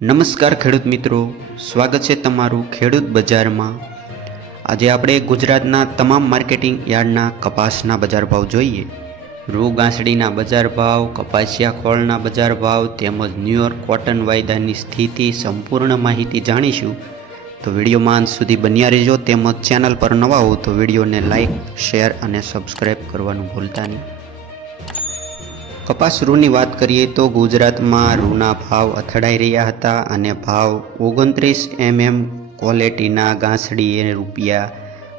નમસ્કાર ખેડૂત મિત્રો, સ્વાગત છે તમારું ખેડૂત બજારમાં। આજે આપણે ગુજરાતના તમામ માર્કેટિંગ યાર્ડના કપાસના બજાર ભાવ જોઈએ। રૂ ગાંસડીના બજાર ભાવ, કપાસિયા ખોળના બજાર ભાવ તેમજ ન્યૂયોર્ક કોટન વાયદાની સ્થિતિ સંપૂર્ણ માહિતી જાણીશું। તો વિડીયોમાં અંત સુધી બન્યા રહેજો। તેમજ ચેનલ પર નવા હો તો વિડીયોને લાઇક, શેર અને સબસ્ક્રાઈબ કરવાનું ભૂલતા નહીં। કપાસ રૂની વાત કરીએ તો ગુજરાતમાં રૂના ભાવ અથડાઈ રહ્યા હતા અને ભાવ 29 mm ક્વોલિટીના ગાંસડીએ રૂપિયા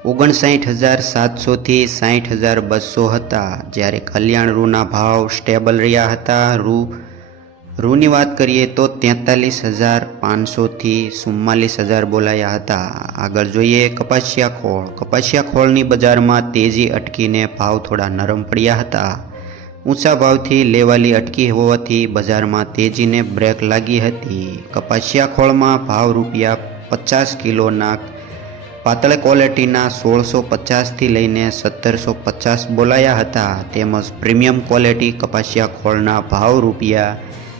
59,700 થી 60,200 હતા, જ્યારે કલ્યાણ રૂના ભાવ સ્ટેબલ રહ્યા હતા। રૂની વાત કરીએ તો 43,500 થી 44,000 બોલાયા હતા। આગળ જોઈએ કપાસિયા ખોળ। કપાસિયા ખોળની બજારમાં તેજી અટકીને ભાવ થોડા નરમ પડ્યા હતા। ઊંચા ભાવથી લેવાલી અટકી હોવાથી બજારમાં તેજીને બ્રેક લાગી હતી। કપાસિયા ખોળમાં ભાવ રૂપિયા 50 કિલોના પાતળ ક્વોલિટીના 1650 થી લઈને 1750 બોલાયા હતા, તેમજ પ્રીમિયમ ક્વોલિટી કપાસિયા ખોળના ભાવ રૂપિયા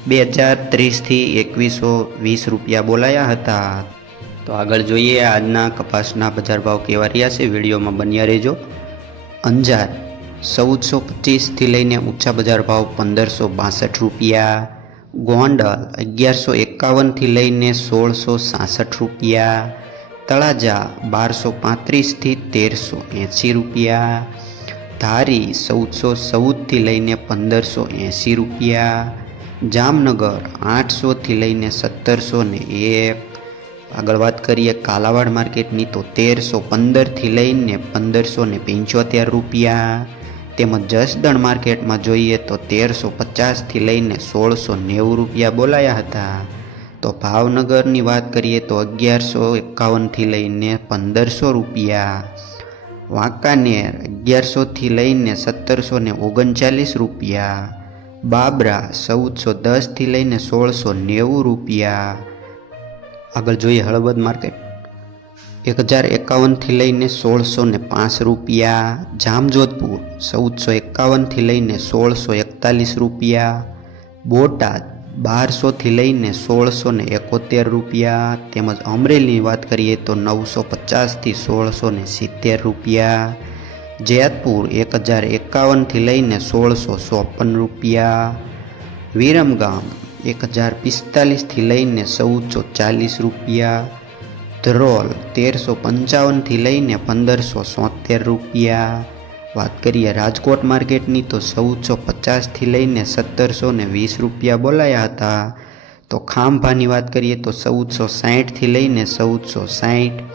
2030 થી 2120 રૂપિયા બોલાયા હતા। તો આગળ જોઈએ આજના કપાસના બજાર ભાવ કેવા રહ્યા છે, વિડીયોમાં બન્યા રહેજો। અંજાર 1425 થી લઈને ઊંચા બજાર ભાવ 1562 રૂપિયા। ગોંડલ 1151 થી લઈને 1666 રૂપિયા। તળાજા 1235 થી 1380 રૂપિયા। ધારી 1414 થી લઈને 1580 રૂપિયા। જામનગર 800 થી લઈને 1701। આગળ વાત કરીએ કાલાવાડ માર્કેટની તો 1315 થી લઈને 1575 રૂપિયા। તેમજ જસદણ માર્કેટમાં જોઈએ તો 1350 થી લઈને 1690 રૂપિયા બોલાયા હતા। તો ભાવનગરની વાત કરીએ તો 1151 થી લઈને 1500 રૂપિયા। વાંકાનેર 1100 થી લઈને 1739 રૂપિયા। બાબરા 1410 થી લઈને 1690 રૂપિયા। આગળ જોઈએ હળવદ માર્કેટ 1051 થી લઈને 1605 રૂપિયા। જામજોધપુર 1451 થી લઈને 1641 રૂપિયા। બોટાદ 1200 થી લઈને 1671 રૂપિયા। તેમજ અમરેલીની વાત કરીએ તો 950 થી 1670 રૂપિયા। જેતપુર 1051 થી લઈને 1654 રૂપિયા। વિરમગામ 1045 થી લઈને 1440 રૂપિયા। ધ્રોલ 1355 થી લઈને 1573 રૂપિયા। વાત કરીએ રાજકોટ માર્કેટની તો 1450 થી લઈને 1720 રૂપિયા બોલાયા હતા। તો ખાંભાની વાત કરીએ તો 1460 થી લઈને 1460।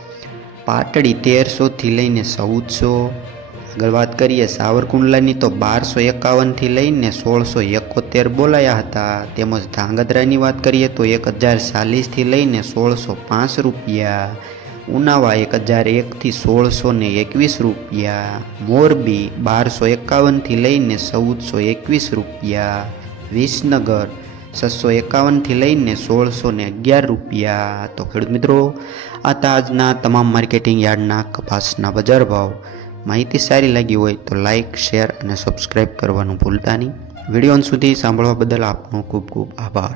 પાટડી 1300 થી લઈને 1400। આગળ વાત કરીએ સાવરકુંડલાની તો 1251 થી લઈને 1671 બોલાયા હતા। તેમજ ધાંગધ્રાની વાત કરીએ તો 1040 થી લઈને 1605 રૂપિયા। ઉનાવા 1001 થી 1621 રૂપિયા। મોરબી 1251 થી લઈને 1421 રૂપિયા। વિસનગર 651 થી લઈને 1611 રૂપિયા। તો ખેડૂત મિત્રો, આ આજના તમામ માર્કેટિંગ યાર્ડના કપાસના બજાર ભાવ। માહિતી સારી લાગી હોય તો લાઇક, શેર અને સબસ્ક્રાઈબ કરવાનું ભૂલતા નહીં। વિડીયો અંત સુધી સાંભળવા બદલ આપનો ખૂબ ખૂબ આભાર।